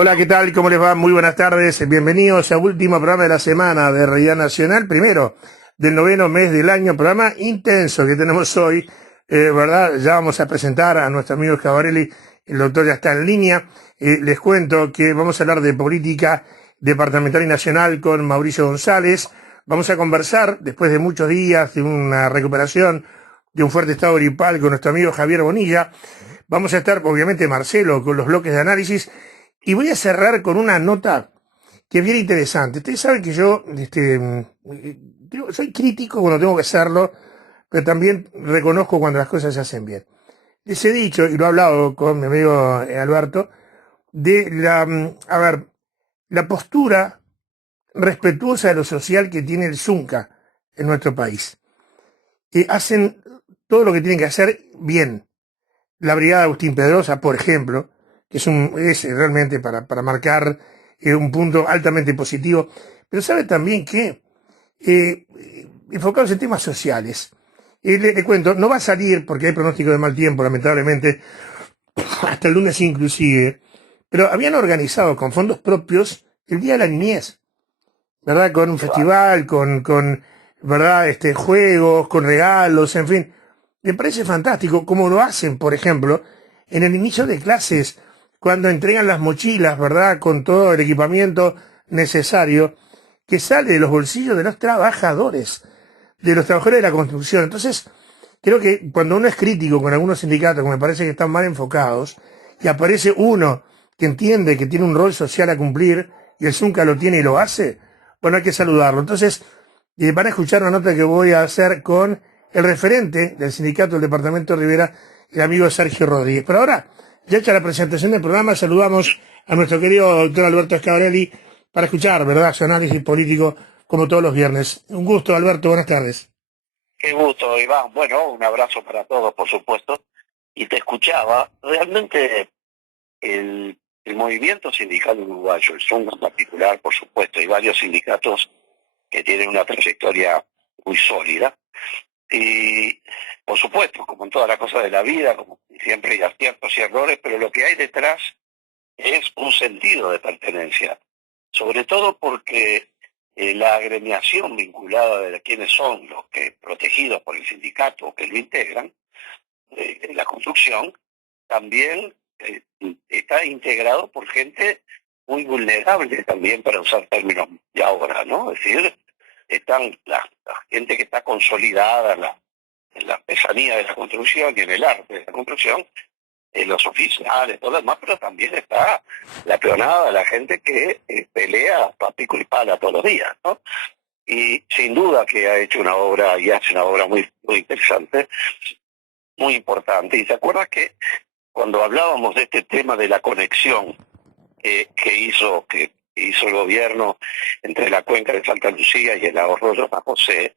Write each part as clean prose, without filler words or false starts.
Hola, ¿qué tal? ¿Cómo les va? Muy buenas tardes. Bienvenidos a último programa de la semana de Realidad Nacional, primero del noveno mes del año, programa intenso que tenemos hoy, ¿verdad? Ya vamos a presentar a nuestro amigo Schiavarelli, el doctor ya está en línea. Les cuento que vamos a hablar de política departamental y nacional con Mauricio González. Vamos a conversar, después de muchos días de una recuperación de un fuerte estado gripal, con nuestro amigo Javier Bonilla. Vamos a estar, obviamente, Marcelo, con los bloques de análisis. Y voy a cerrar con una nota que es bien interesante. Ustedes saben que yo soy crítico cuando tengo que serlo, pero también reconozco cuando las cosas se hacen bien. Les he dicho, y lo he hablado con mi amigo Alberto, de la postura respetuosa de lo social que tiene el Zunca en nuestro país. Hacen todo lo que tienen que hacer bien. La Brigada Agustín Pedrosa, por ejemplo, que es realmente para marcar un punto altamente positivo, pero sabe también que, eh, enfocados en temas sociales, le cuento, no va a salir porque hay pronóstico de mal tiempo, lamentablemente, hasta el lunes inclusive, pero habían organizado con fondos propios el Día de la Niñez, ¿verdad? Con un Qué bárbaro. festival, ¿verdad? Juegos, con regalos, en fin. Me parece fantástico como lo hacen, por ejemplo, en el inicio de clases, cuando entregan las mochilas, ¿verdad? Con todo el equipamiento necesario que sale de los bolsillos de los trabajadores de la construcción. Entonces, creo que cuando uno es crítico con algunos sindicatos que me parece que están mal enfocados, y aparece uno que entiende que tiene un rol social a cumplir, y el Zunca lo tiene y lo hace, bueno, hay que saludarlo. Entonces, van a escuchar una nota que voy a hacer con el referente del sindicato del departamento de Rivera, el amigo Sergio Rodríguez. Pero ahora, ya hecha la presentación del programa, saludamos a nuestro querido doctor Alberto Schiavarelli para escuchar, ¿verdad?, su análisis político como todos los viernes. Un gusto, Alberto, buenas tardes. Qué gusto, Iván. Bueno, un abrazo para todos, por supuesto. Y te escuchaba. Realmente el movimiento sindical uruguayo, el SUNG en particular, por supuesto, hay varios sindicatos que tienen una trayectoria muy sólida. Y, por supuesto, como en todas las cosas de la vida, como siempre hay aciertos y errores, pero lo que hay detrás es un sentido de pertenencia. Sobre todo porque la agremiación vinculada de quienes son los que protegidos por el sindicato que lo integran, en la construcción, también está integrado por gente muy vulnerable también, para usar términos de ahora, ¿no? Es decir, están la gente que está consolidada en la artesanía de la construcción y en el arte de la construcción, los oficiales, todo lo demás, pero también está la peonada, la gente que pelea a pico y pala todos los días, ¿no? Y sin duda que ha hecho una obra y hace una obra muy, muy interesante, muy importante. Y te acuerdas que cuando hablábamos de este tema de la conexión que hizo el gobierno entre la cuenca de Santa Lucía y el arroyo San José,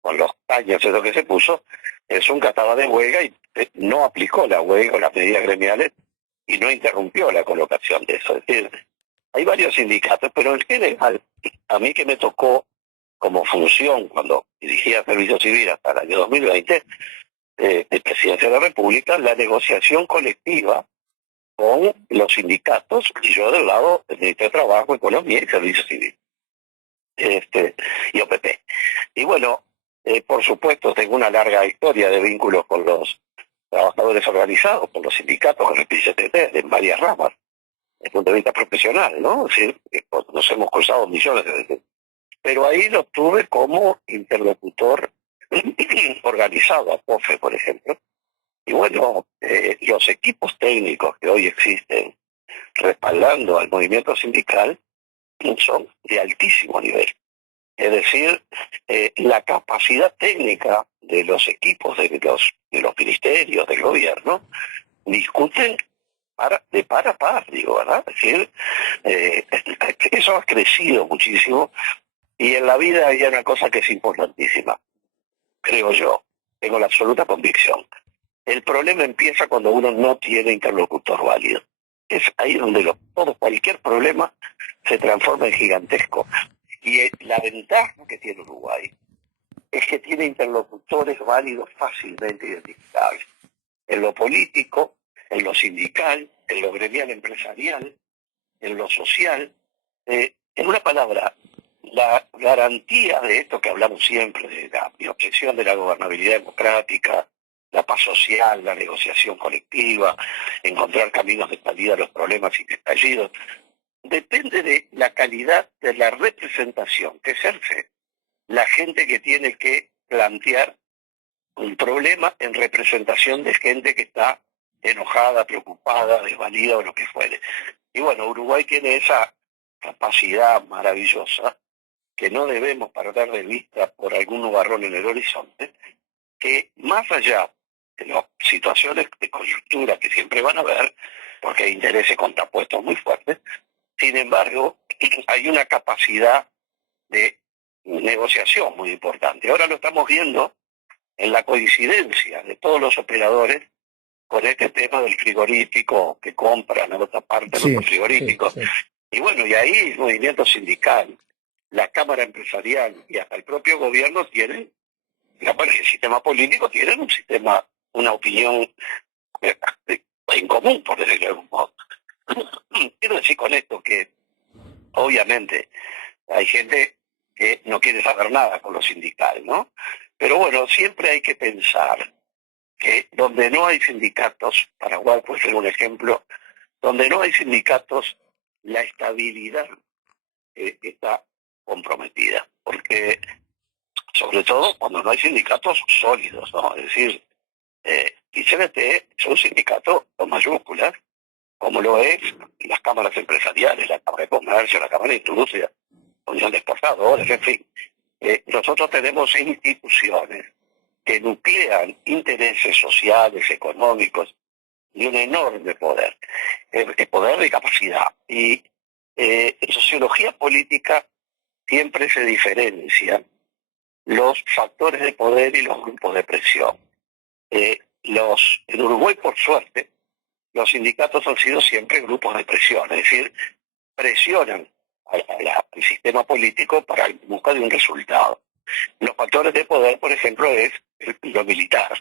con los caños, eso que se puso, es un estaba de huelga y no aplicó la huelga o las medidas gremiales y no interrumpió la colocación de eso. Es decir, hay varios sindicatos, pero en general, a mí que me tocó como función cuando dirigía Servicio Civil hasta el año 2020, de Presidencia de la República, la negociación colectiva con los sindicatos, y yo del lado del Ministerio de Trabajo, Economía y Servicio Civil, y OPP. Y bueno, por supuesto, tengo una larga historia de vínculos con los trabajadores organizados, con los sindicatos, con el PCTT, en varias ramas, desde el punto de vista profesional, ¿no? Es decir, nos hemos cruzado millones de veces. Pero ahí lo tuve como interlocutor organizado, a POFE, por ejemplo. Y bueno, los equipos técnicos que hoy existen respaldando al movimiento sindical son de altísimo nivel. Es decir, la capacidad técnica de los equipos de los ministerios, del gobierno, discuten de par a par, digo, ¿verdad? Es decir, eso ha crecido muchísimo, y en la vida hay una cosa que es importantísima, creo yo, tengo la absoluta convicción. El problema empieza cuando uno no tiene interlocutor válido. Es ahí donde cualquier problema se transforma en gigantesco. Y la ventaja que tiene Uruguay es que tiene interlocutores válidos fácilmente identificables. En lo político, en lo sindical, en lo gremial empresarial, en lo social. En una palabra, la garantía de esto que hablamos siempre, de mi obsesión de la gobernabilidad democrática, la paz social, la negociación colectiva, encontrar caminos de salida a los problemas y estallidos, depende de la calidad de la representación que ejerce la gente que tiene que plantear un problema en representación de gente que está enojada, preocupada, desvalida o lo que fuere. Y bueno, Uruguay tiene esa capacidad maravillosa que no debemos perder de vista por algún nubarrón en el horizonte, que más allá de las situaciones de coyuntura que siempre van a haber, porque hay intereses contrapuestos muy fuertes, sin embargo, hay una capacidad de negociación muy importante. Ahora lo estamos viendo en la coincidencia de todos los operadores con este tema del frigorífico que compran a otra parte de los frigoríficos. Sí. Y bueno, y ahí el movimiento sindical, la Cámara Empresarial y hasta el propio gobierno tienen, bueno, el sistema político tienen un sistema, una opinión en común, por decirlo de algún modo. Quiero decir con esto que obviamente hay gente que no quiere saber nada con lo sindical, ¿no? Pero bueno, siempre hay que pensar que donde no hay sindicatos, Paraguay puede ser un ejemplo, donde no hay sindicatos, la estabilidad está comprometida, porque sobre todo cuando no hay sindicatos sólidos, ¿no? Es decir, y CNT es un sindicato con mayúsculas, como lo es las cámaras empresariales, la Cámara de Comercio, la Cámara de Industria, la Unión de Exportadores, en fin. Nosotros tenemos instituciones que nuclean intereses sociales, económicos, y un enorme poder, poder de capacidad. Y en sociología política siempre se diferencian los factores de poder y los grupos de presión. En Uruguay, por suerte, los sindicatos han sido siempre grupos de presión, es decir, presionan al sistema político para buscar de un resultado. Los factores de poder, por ejemplo, es lo militar,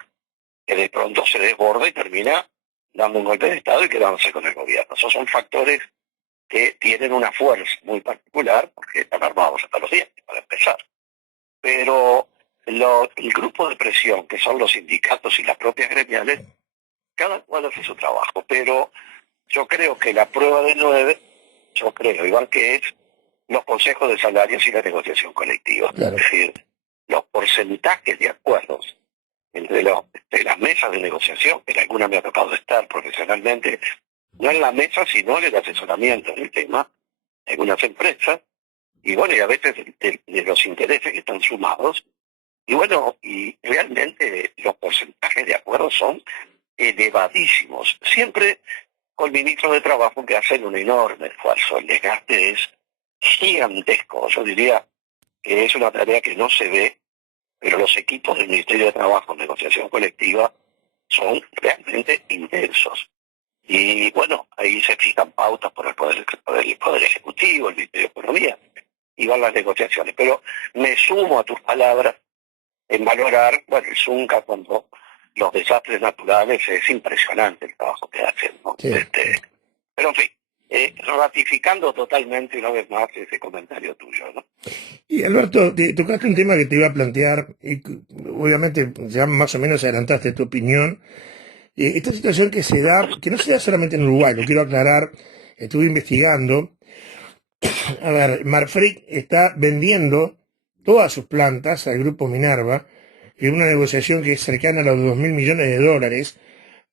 que de pronto se desborda y termina dando un golpe de Estado y quedándose con el gobierno. Esos son factores que tienen una fuerza muy particular, porque están armados hasta los dientes, para empezar. Pero el grupo de presión, que son los sindicatos y las propias gremiales, cada cual hace su trabajo. Pero yo creo que la prueba de 9, igual que es los consejos de salarios y la negociación colectiva. Claro. Es decir, los porcentajes de acuerdos entre las mesas de negociación, que en alguna me ha tocado estar profesionalmente, no en la mesa, sino en el asesoramiento del tema, en algunas empresas, y bueno, y a veces de los intereses que están sumados, y bueno, y realmente los porcentajes de acuerdos son elevadísimos, siempre con ministros de trabajo que hacen un enorme esfuerzo. El desgaste es gigantesco. Yo diría que es una tarea que no se ve, pero los equipos del Ministerio de Trabajo en negociación colectiva son realmente intensos. Y bueno, ahí se fijan pautas por el Poder Ejecutivo, el Ministerio de Economía, y van las negociaciones. Pero me sumo a tus palabras en valorar, bueno, el Zunca cuando los desastres naturales, es impresionante el trabajo que hacen, ¿no? Sí. Pero en fin, ratificando totalmente una vez más ese comentario tuyo, ¿no? Y Alberto, tocaste un tema que te iba a plantear, y obviamente ya más o menos adelantaste tu opinión. Esta situación que se da, que no se da solamente en Uruguay, lo quiero aclarar, estuve investigando. A ver, Marfrig está vendiendo todas sus plantas al grupo Minerva en una negociación que es cercana a los 2.000 millones de dólares,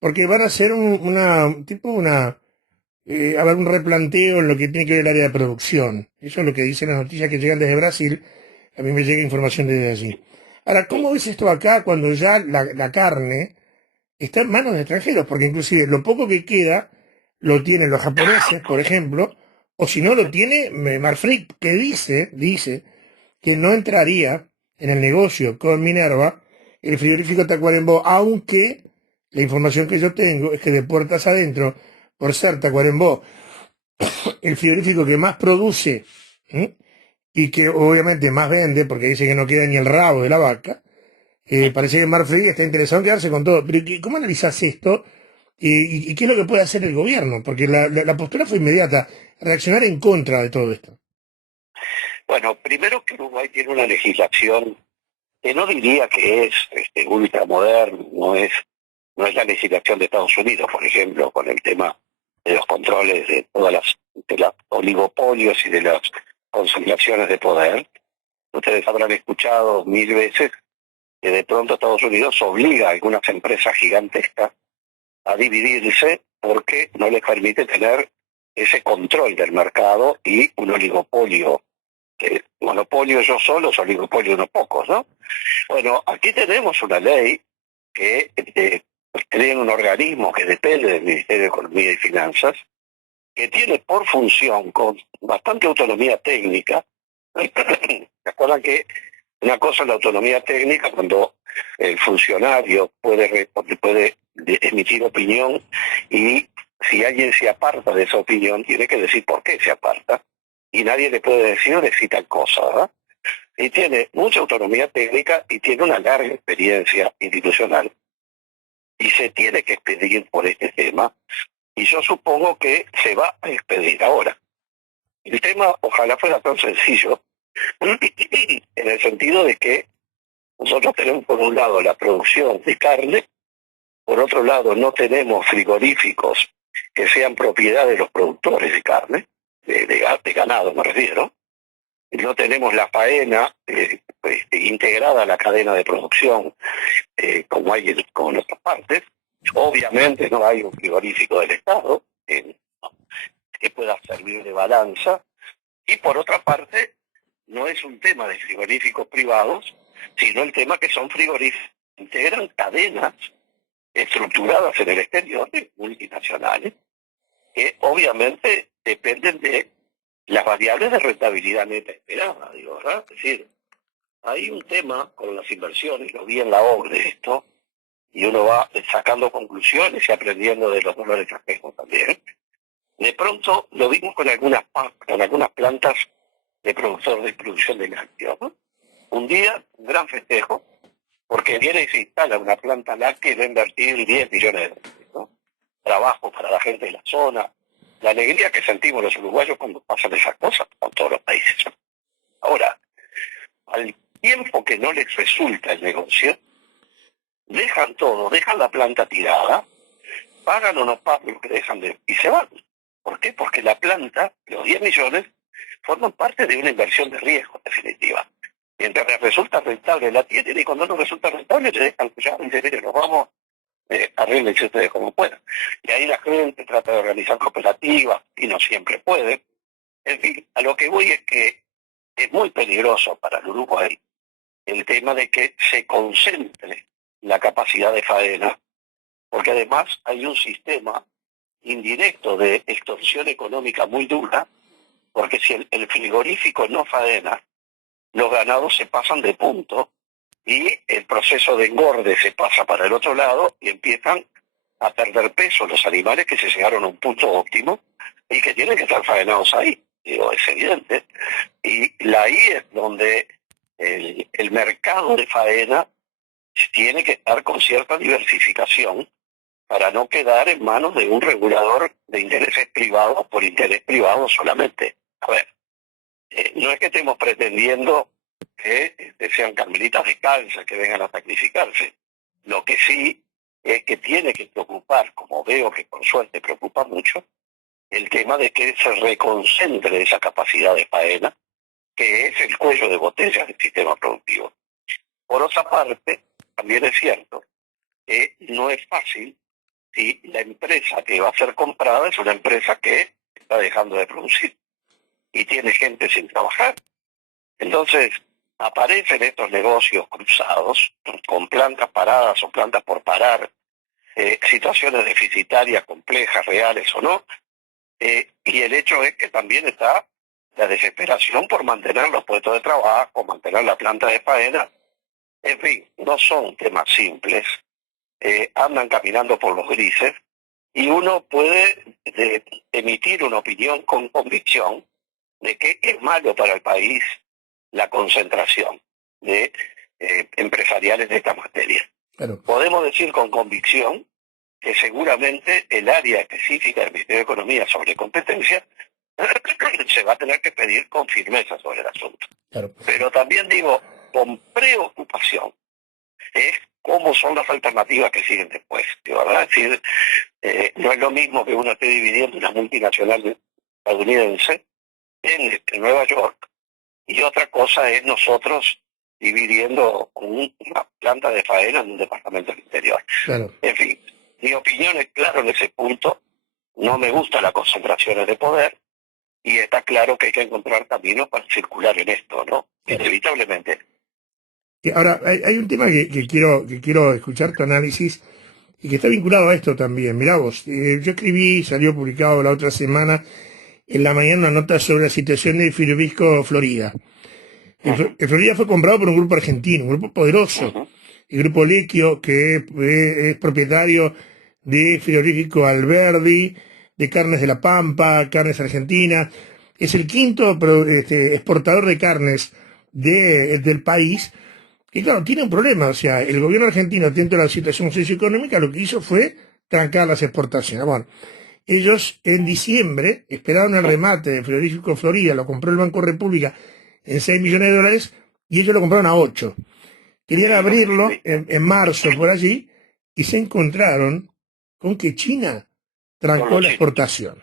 porque van a hacer un replanteo en lo que tiene que ver el área de producción. Eso es lo que dicen las noticias que llegan desde Brasil. A mí me llega información desde allí. Ahora, ¿cómo ves esto acá cuando ya la carne está en manos de extranjeros? Porque inclusive lo poco que queda lo tienen los japoneses, por ejemplo, o si no lo tiene Marfrig, que dice que no entraría en el negocio con Minerva el frigorífico Tacuarembó, aunque la información que yo tengo es que de puertas adentro, por ser Tacuarembó el frigorífico que más produce, ¿sí?, y que obviamente más vende, porque dice que no queda ni el rabo de la vaca, parece que Marfrig está interesado en quedarse con todo. Pero ¿cómo analizás esto? ¿Y qué es lo que puede hacer el gobierno? Porque la postura fue inmediata. reaccionar en contra de todo esto? Bueno, primero que Uruguay tiene una legislación que no diría que es ultramoderna, no es la legislación de Estados Unidos, por ejemplo, con el tema de los controles de los oligopolios y de las concentraciones de poder. Ustedes habrán escuchado 1000 veces que de pronto Estados Unidos obliga a algunas empresas gigantescas a dividirse porque no les permite tener ese control del mercado y un oligopolio. Monopolio ellos solos, oligopolio unos pocos, ¿no? Bueno, aquí tenemos una ley que tiene un organismo que depende del Ministerio de Economía y Finanzas, que tiene por función, con bastante autonomía técnica, ¿se acuerdan que una cosa es la autonomía técnica cuando el funcionario puede emitir opinión y si alguien se aparta de esa opinión tiene que decir por qué se aparta y nadie le puede decir tal cosa, ¿verdad? Y tiene mucha autonomía técnica y tiene una larga experiencia institucional y se tiene que expedir por este tema y yo supongo que se va a expedir ahora. El tema ojalá fuera tan sencillo en el sentido de que nosotros tenemos por un lado la producción de carne, por otro lado no tenemos frigoríficos que sean propiedad de los productores de carne, de ganado me refiero, no tenemos la faena integrada a la cadena de producción como hay en otras partes, obviamente no hay un frigorífico del Estado que pueda servir de balanza, y por otra parte no es un tema de frigoríficos privados, sino el tema que son frigoríficos que integran cadenas estructuradas en el exterior, multinacionales, que obviamente dependen de las variables de rentabilidad neta esperada, digo, ¿verdad? Es decir, hay un tema con las inversiones, lo vi en la OCDE esto, y uno va sacando conclusiones y aprendiendo de los dolores espejos también. De pronto lo vimos con algunas plantas de producción de lácteos, ¿no? Un día, un gran festejo, porque viene y se instala una planta láctea y va a invertir 10 millones de dólares, ¿no? Trabajo para la gente de la zona, la alegría que sentimos los uruguayos cuando pasan esas cosas con todos los países. Ahora, al tiempo que no les resulta el negocio, dejan todo, dejan la planta tirada, pagan o no pagan lo que dejan y se van. ¿Por qué? Porque la planta, los 10 millones, forman parte de una inversión de riesgo, en definitiva. Mientras les resulta rentable la tienen y cuando no resulta rentable le dejan ya y dicen, mire, nos vamos, arreglense ustedes como puedan. Y ahí la gente trata de organizar cooperativas y no siempre puede. En fin, a lo que voy es que es muy peligroso para el Uruguay el tema de que se concentre la capacidad de faena, porque además hay un sistema indirecto de extorsión económica muy dura, porque si el frigorífico no faena, los ganados se pasan de punto y el proceso de engorde se pasa para el otro lado y empiezan a perder peso los animales que se llegaron a un punto óptimo y que tienen que estar faenados ahí. Digo, es evidente. Y ahí es donde el mercado de faena tiene que estar con cierta diversificación para no quedar en manos de un regulador de intereses privados por interés privado solamente. A ver, no es que estemos pretendiendo que sean carmelitas descalzas que vengan a sacrificarse. Lo que sí es que tiene que preocupar, como veo que por suerte preocupa mucho, el tema de que se reconcentre esa capacidad de faena, que es el cuello de botella del sistema productivo. Por otra parte, también es cierto que no es fácil si la empresa que va a ser comprada es una empresa que está dejando de producir y tiene gente sin trabajar. Entonces, aparecen estos negocios cruzados, con plantas paradas o plantas por parar, situaciones deficitarias complejas, reales o no, y el hecho es que también está la desesperación por mantener los puestos de trabajo, mantener la planta de faena. En fin, no son temas simples, andan caminando por los grises, y uno puede emitir una opinión con convicción de que es malo para el país la concentración de empresariales de esta materia. Claro. Podemos decir con convicción que seguramente el área específica del Ministerio de Economía sobre competencia se va a tener que pedir con firmeza sobre el asunto. Claro. Pero también digo, con preocupación, es cómo son las alternativas que siguen después, ¿verdad? Es decir, no es lo mismo que uno esté dividiendo una multinacional estadounidense en Nueva York, y otra cosa es nosotros dividiendo una planta de faena en un departamento del interior. Claro. En fin, mi opinión es clara en ese punto. No me gustan las concentraciones de poder y está claro que hay que encontrar caminos para circular en esto, ¿no? Claro. Inevitablemente. Y ahora, hay un tema que quiero escuchar tu análisis y que está vinculado a esto también. Mirá vos, yo escribí, salió publicado la otra semana en la mañana una nota sobre la situación de Filovisco Florida. Florida fue comprado por un grupo argentino, un grupo poderoso, el grupo Lequio, que es propietario de Frigorífico Alberdi, de Carnes de la Pampa, Carnes Argentinas. Es el quinto exportador de carnes del país. Y claro, tiene un problema. O sea, el gobierno argentino, dentro de la situación socioeconómica, lo que hizo fue trancar las exportaciones. Bueno, ellos en diciembre esperaron el remate de Frigorífico Florida, lo compró el Banco República en 6 millones de dólares y ellos lo compraron a 8. Querían abrirlo en marzo por allí y se encontraron con que China trancó la exportación.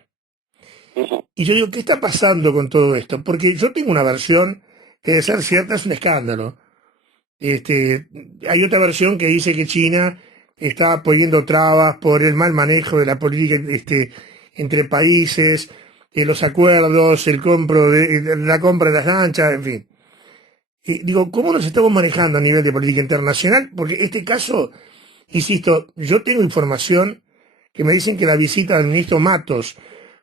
Y yo digo, ¿qué está pasando con todo esto? Porque yo tengo una versión que de ser cierta es un escándalo. Hay otra versión que dice que China está poniendo trabas por el mal manejo de la política entre países, los acuerdos, la compra de las lanchas, en fin. Digo, ¿cómo nos estamos manejando a nivel de política internacional? Porque este caso, insisto, yo tengo información que me dicen que la visita del ministro Matos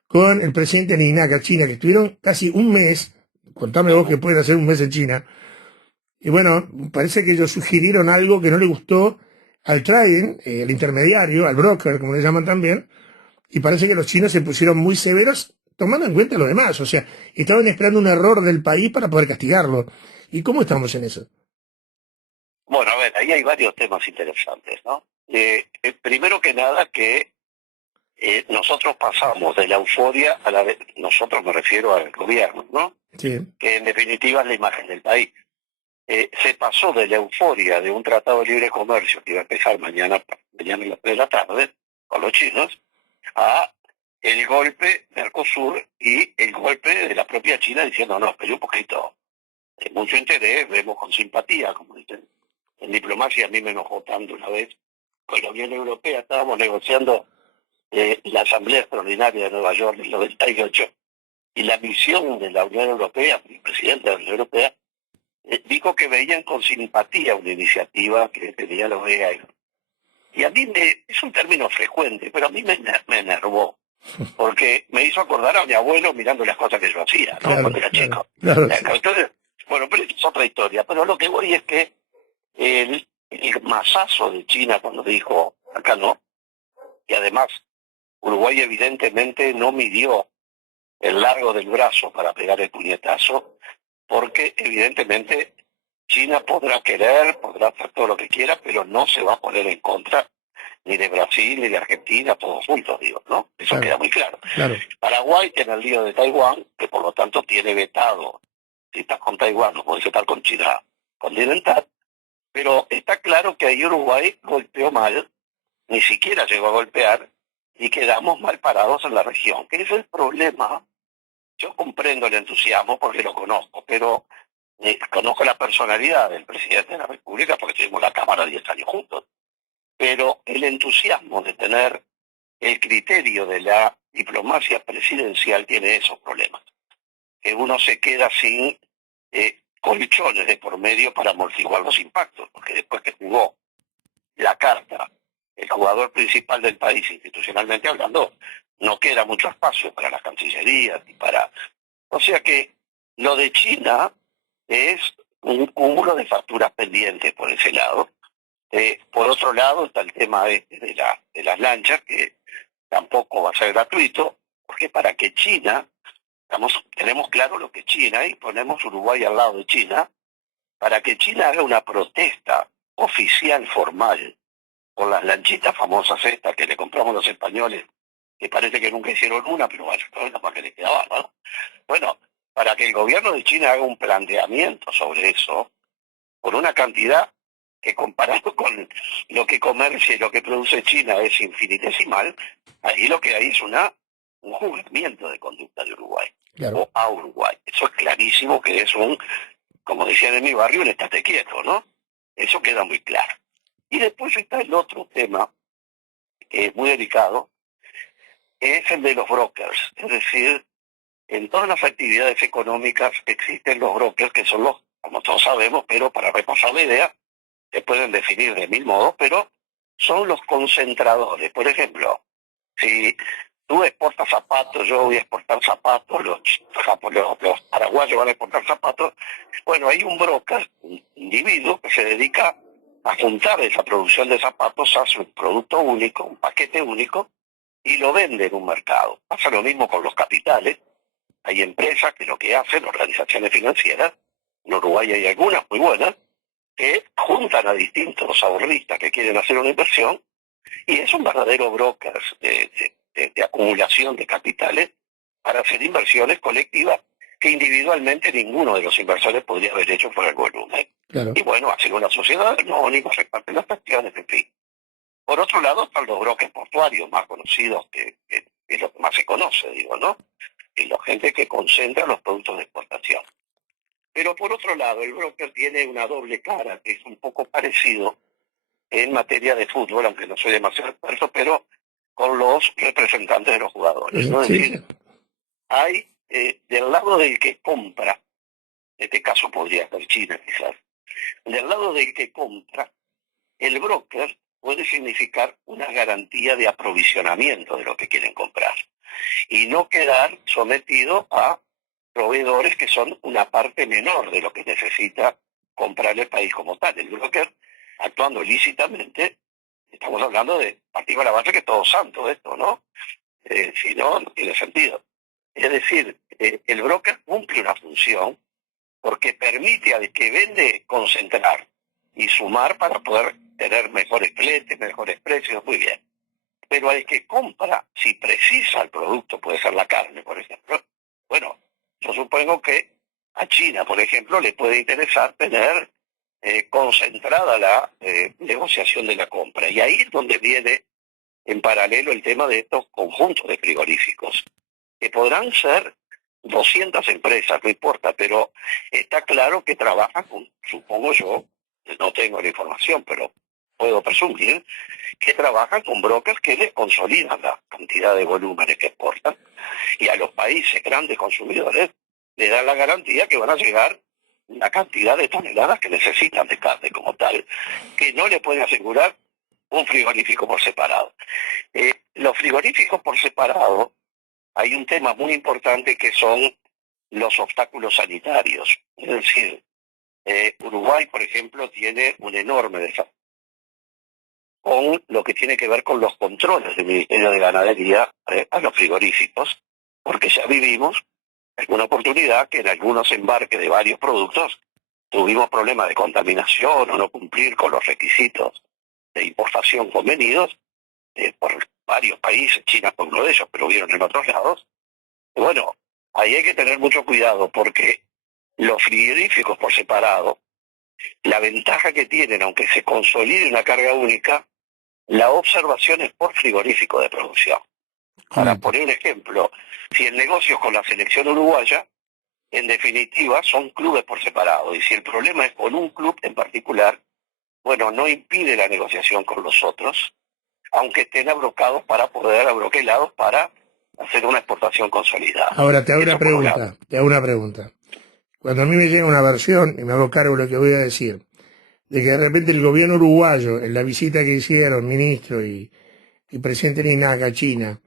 con el presidente Ninac a China, que estuvieron casi un mes, contame vos que pueden hacer un mes en China, y bueno, parece que ellos sugirieron algo que no le gustó al trading, el intermediario, al broker, como le llaman también, y parece que los chinos se pusieron muy severos tomando en cuenta lo demás. O sea, estaban esperando un error del país para poder castigarlo. ¿Y cómo estamos en eso? Bueno, a ver, ahí hay varios temas interesantes, ¿no? Primero que nada que nosotros pasamos de la euforia a nosotros me refiero al gobierno, ¿no? Sí. Que en definitiva es la imagen del país. Se pasó de la euforia de un tratado de libre comercio que iba a empezar mañana a las 3 de la tarde con los chinos, a el golpe Mercosur y el golpe de la propia China diciendo, no, espere un poquito, mucho interés, vemos con simpatía, como dicen en diplomacia. A mí me enojó tanto una vez con la Unión Europea, estábamos negociando la Asamblea Extraordinaria de Nueva York en el 98, y la misión de la Unión Europea, el presidente de la Unión Europea, dijo que veían con simpatía una iniciativa que tenía la OEA. Y a mí es un término frecuente, pero a mí me enervó, porque me hizo acordar a mi abuelo mirando las cosas que yo hacía, ¿no? Claro, Cuando era chico. Claro. Entonces, bueno, pero es otra historia. Pero lo que voy es que el masazo de China cuando dijo, acá no, y además Uruguay evidentemente no midió el largo del brazo para pegar el puñetazo, porque evidentemente China podrá querer, podrá hacer todo lo que quiera, pero no se va a poner en contra ni de Brasil ni de Argentina, todos juntos, digo, ¿no? Eso Claro. queda muy claro. Claro. Paraguay tiene el lío de Taiwán, que por lo tanto tiene vetado, si estás con Taiwán no puedes estar con China continental, pero está claro que ahí Uruguay golpeó mal, ni siquiera llegó a golpear, y quedamos mal parados en la región, que es el problema. Yo comprendo el entusiasmo porque lo conozco, pero conozco la personalidad del presidente de la República porque tuvimos la Cámara 10 años juntos. Pero el entusiasmo de tener el criterio de la diplomacia presidencial tiene esos problemas. Que uno se queda sin colchones de por medio para amortiguar los impactos, porque después que jugó la carta el jugador principal del país, institucionalmente hablando, no queda mucho espacio para las cancillerías y para... O sea que lo de China es un cúmulo de facturas pendientes por ese lado. Por otro lado está el tema de las lanchas, que tampoco va a ser gratuito, porque para que China, tenemos claro lo que es China y ponemos Uruguay al lado de China, para que China haga una protesta oficial, formal, con las lanchitas famosas estas que le compramos los españoles, que parece que nunca hicieron una, pero bueno, para que les queda bárbaro. Bueno, para que el gobierno de China haga un planteamiento sobre eso, por una cantidad que comparado con lo que comercia y lo que produce China es infinitesimal, ahí lo que hay es un juzgamiento de conducta de Uruguay, Claro. o a Uruguay. Eso es clarísimo que es como decían en mi barrio, un estate quieto, ¿no? Eso queda muy claro. Y después está el otro tema, que es muy delicado, es el de los brokers. Es decir, en todas las actividades económicas existen los brokers, que son los, como todos sabemos, pero para repasar la idea, se pueden definir de mil modos, pero son los concentradores. Por ejemplo, si tú exportas zapatos, yo voy a exportar zapatos, los paraguayos van a exportar zapatos, bueno, hay un broker, un individuo que se dedica a juntar esa producción de zapatos, hace un producto único, un paquete único, y lo vende en un mercado. Pasa lo mismo con los capitales. Hay empresas que lo que hacen, organizaciones financieras, en Uruguay hay algunas muy buenas, que juntan a distintos ahorristas que quieren hacer una inversión, y es un verdadero broker de acumulación de capitales para hacer inversiones colectivas que individualmente ninguno de los inversores podría haber hecho por el volumen. Claro. Y bueno, hacen una sociedad anónima, reparten las acciones, en fin. Por otro lado están los brokers portuarios más conocidos, que es lo que más se conoce, digo, ¿no? Y la gente que concentra los productos de exportación. Pero por otro lado, el broker tiene una doble cara, que es un poco parecido en materia de fútbol, aunque no soy demasiado experto, pero con los representantes de los jugadores, ¿no? Es Sí. decir, hay del lado del que compra, en este caso podría ser China quizás, del lado del que compra, el broker puede significar una garantía de aprovisionamiento de lo que quieren comprar y no quedar sometido a proveedores que son una parte menor de lo que necesita comprar el país como tal. El broker, actuando lícitamente, estamos hablando de partir de la base que es todo santo esto, ¿no? Si no, no tiene sentido. Es decir, el broker cumple una función porque permite al que vende concentrar y sumar para poder tener mejores fletes, mejores precios, muy bien. Pero al que compra, si precisa el producto, puede ser la carne, por ejemplo, bueno, yo supongo que a China, por ejemplo, le puede interesar tener concentrada la negociación de la compra. Y ahí es donde viene en paralelo el tema de estos conjuntos de frigoríficos, que podrán ser 200 empresas, no importa, pero está claro que trabajan con, supongo yo, no tengo la información, pero puedo presumir, que trabajan con brokers que les consolidan la cantidad de volúmenes que exportan, y a los países grandes consumidores les dan la garantía que van a llegar la cantidad de toneladas que necesitan de carne como tal, que no le puede asegurar un frigorífico por separado. Los frigoríficos por separado, hay un tema muy importante que son los obstáculos sanitarios. Es decir, Uruguay, por ejemplo, tiene un enorme desafío con lo que tiene que ver con los controles del Ministerio de Ganadería a los frigoríficos, porque ya vivimos alguna oportunidad que en algunos embarques de varios productos tuvimos problemas de contaminación o no cumplir con los requisitos de importación convenidos por varios países, China fue uno de ellos, pero hubieron en otros lados. Y bueno, ahí hay que tener mucho cuidado porque los frigoríficos por separado, la ventaja que tienen, aunque se consolide una carga única, la observación es por frigorífico de producción. Para poner un ejemplo, si el negocio es con la selección uruguaya, en definitiva son clubes por separado. Y si el problema es con un club en particular, bueno, no impide la negociación con los otros, aunque estén abroquelados para hacer una exportación consolidada. Ahora te hago Eso una por un lado. pregunta, Cuando a mí me llega una versión, y me hago cargo de lo que voy a decir, de que de repente el gobierno uruguayo, en la visita que hicieron, ministro y presidente Ninaga a China,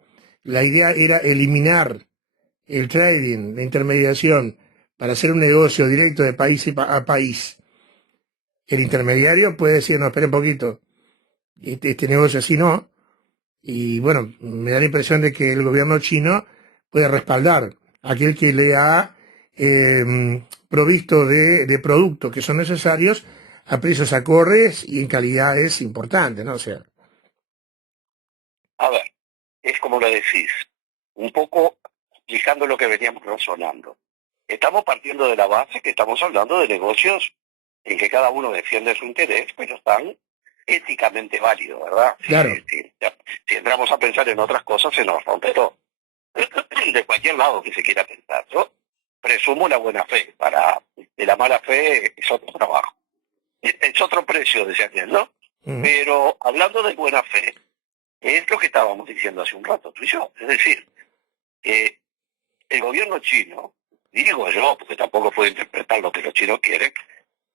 la idea era eliminar el trading, la intermediación, para hacer un negocio directo de país a país. El intermediario puede decir, no, espera un poquito, este negocio así no. Y bueno, me da la impresión de que el gobierno chino puede respaldar a aquel que le ha provisto de productos que son necesarios a precios acordes y en calidades importantes, ¿no? O sea, A ver, es como lo decís, un poco fijando lo que veníamos razonando. estamos partiendo de la base que estamos hablando de negocios en que cada uno defiende su interés, pero están éticamente válidos, ¿verdad? Claro. Si entramos a pensar en otras cosas, se nos rompe todo. De cualquier lado que se quiera pensar. Yo presumo la buena fe. De la mala fe es otro trabajo. Es otro precio, decía aquel, ¿no? Pero hablando de buena fe, es lo que estábamos diciendo hace un rato, tú y yo. Es decir, el gobierno chino, digo yo, porque tampoco puedo interpretar lo que los chinos quieren,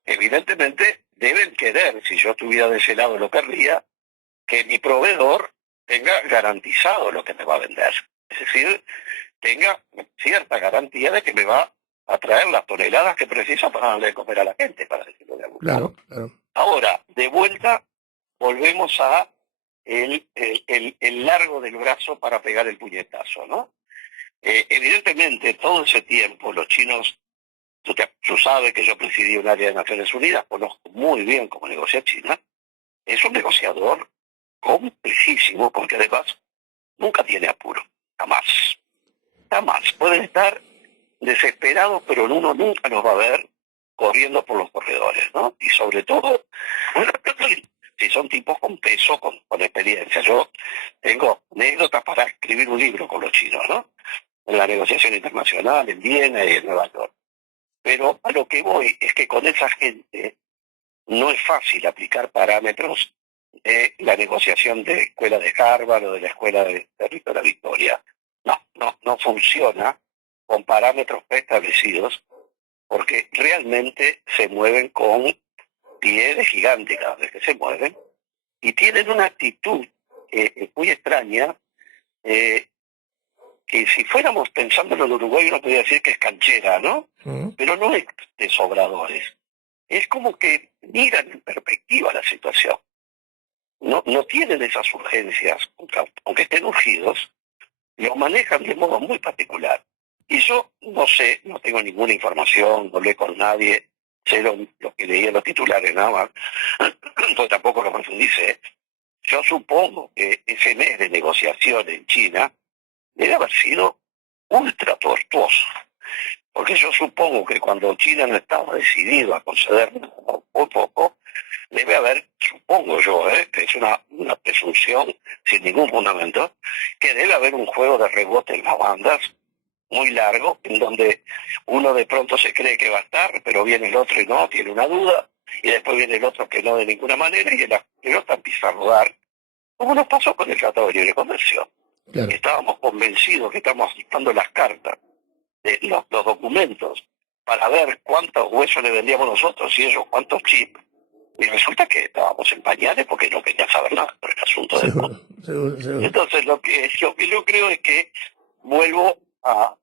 evidentemente deben querer, si yo estuviera de ese lado lo querría, que mi proveedor tenga garantizado lo que me va a vender. Es decir, tenga cierta garantía de que me va a traer las toneladas que precisa para darle de comer a la gente, para decirlo de algún modo. Claro. Ahora, de vuelta, volvemos a el largo del brazo para pegar el puñetazo, ¿no? Evidentemente, todo ese tiempo los chinos, tú sabes que yo presidí un área de Naciones Unidas, conozco muy bien cómo negocia China, es un negociador complejísimo, porque además nunca tiene apuro, jamás. Jamás. Pueden estar desesperados, pero uno nunca los va a ver corriendo por los corredores, ¿no? Y sobre todo, si son tipos con peso, con experiencia. Yo tengo anécdotas para escribir un libro con los chinos, ¿no? En la negociación internacional, en Viena y en Nueva York. Pero a lo que voy es que con esa gente no es fácil aplicar parámetros de la negociación de escuela de Harvard o de la escuela de Rito de la Victoria. No funciona con parámetros preestablecidos, porque realmente se mueven con pie de gigante cada vez que se mueven, y tienen una actitud muy extraña, que si fuéramos pensando en el Uruguay uno podría decir que es canchera, ¿no? Pero no es de sobradores. Es como que miran en perspectiva la situación. No tienen esas urgencias, aunque estén urgidos, lo manejan de modo muy particular. Y yo no sé, no tengo ninguna información, no hablé con nadie, sé lo que leí en los titulares nada más, pues tampoco lo profundicé. Yo supongo que ese mes de negociación en China debe haber sido ultra tortuoso, porque yo supongo que cuando China no estaba decidido a conceder muy poco, debe haber, supongo yo, que es una presunción sin ningún fundamento, que debe haber un juego de rebote en las bandas muy largo, en donde uno de pronto se cree que va a estar, pero viene el otro y no, tiene una duda, y después viene el otro que no de ninguna manera, y el otro empieza a rodar, como nos pasó con el Tratado de Libre Comercio. Claro. Estábamos convencidos que estamos ajustando las cartas, los documentos, para ver cuántos huesos le vendíamos nosotros y ellos cuántos chips, y resulta que estábamos en pañales porque no querían saber nada por el asunto del mundo. Seguro. Entonces lo que yo creo es que vuelvo a,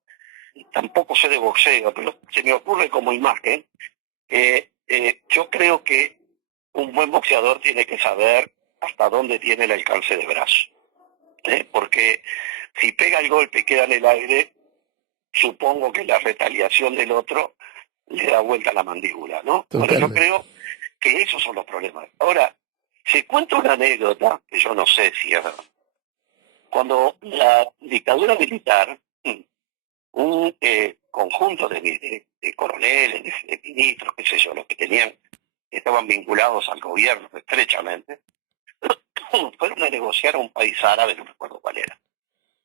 tampoco sé de boxeo, pero se me ocurre como imagen, yo creo que un buen boxeador tiene que saber hasta dónde tiene el alcance de brazo. Porque si pega el golpe y queda en el aire, supongo que la retaliación del otro le da vuelta a la mandíbula, ¿no? Bueno, yo creo que esos son los problemas. Ahora, se cuenta una anécdota, que yo no sé si es verdad. Cuando la dictadura militar, un conjunto de coroneles, de ministros, qué sé yo, los que estaban vinculados al gobierno estrechamente, fueron a negociar a un país árabe, no recuerdo cuál era.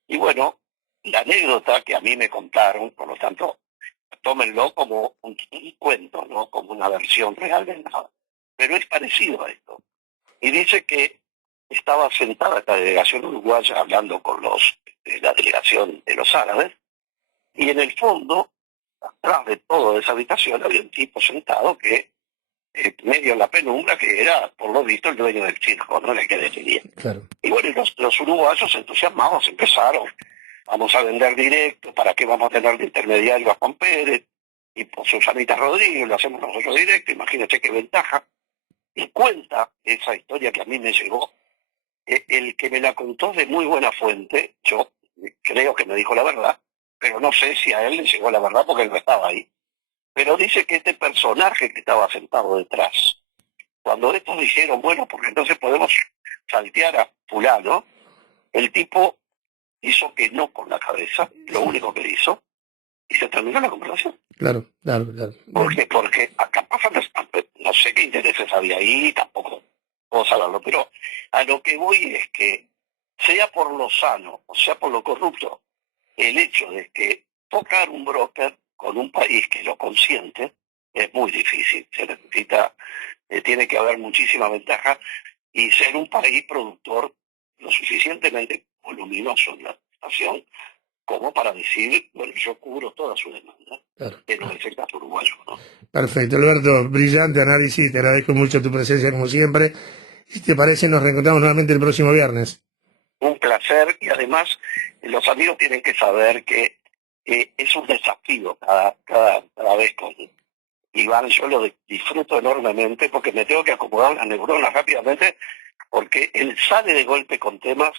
Y bueno, la anécdota que a mí me contaron, por lo tanto, tómenlo como un cuento, no como una versión real de nada. Pero es parecido a esto. Y dice que estaba sentada esta delegación uruguaya hablando con la delegación de los árabes, y en el fondo, atrás de toda esa habitación, había un tipo sentado que, medio en la penumbra, que era, por lo visto, el dueño del circo, ¿no? El que decidía. Claro. Y bueno, los uruguayos entusiasmados empezaron, vamos a vender directo, ¿para qué vamos a tener de intermediario a Juan Pérez? Y por Susanita Rodríguez, lo hacemos nosotros directo, imagínate qué ventaja. Y cuenta esa historia que a mí me llegó, el que me la contó de muy buena fuente, yo creo que me dijo la verdad, pero no sé si a él le llegó la verdad porque él no estaba ahí. Pero dice que este personaje que estaba sentado detrás, cuando estos dijeron, bueno, porque entonces podemos saltear a fulano, el tipo hizo que no con la cabeza, lo único que hizo, y se terminó la conversación. Claro, claro, claro. Porque capaz no sé qué intereses había ahí, tampoco puedo saberlo, pero a lo que voy es que, sea por lo sano o sea por lo corrupto, el hecho de que tocar un broker con un país que lo consiente es muy difícil. Se necesita, tiene que haber muchísima ventaja y ser un país productor lo suficientemente voluminoso en la exportación como para decir, bueno, yo cubro toda su demanda, Claro. que no es el caso uruguayo, ¿no? Perfecto, Alberto, brillante análisis, te agradezco mucho tu presencia como siempre. Si te parece, nos reencontramos nuevamente el próximo viernes. Un placer y además los amigos tienen que saber que es un desafío cada vez con Iván. Yo lo disfruto enormemente porque me tengo que acomodar las neuronas rápidamente porque él sale de golpe con temas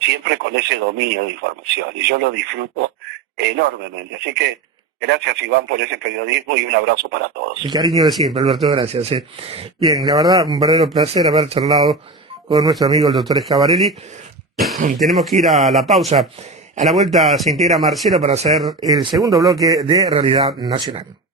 siempre con ese dominio de información y yo lo disfruto enormemente. Así que gracias Iván por ese periodismo y un abrazo para todos. El cariño de siempre, Alberto, gracias. Bien, la verdad, un verdadero placer haber charlado con nuestro amigo el doctor Schiavarelli. Tenemos que ir a la pausa. A la vuelta se integra Marcelo para hacer el segundo bloque de Realidad Nacional.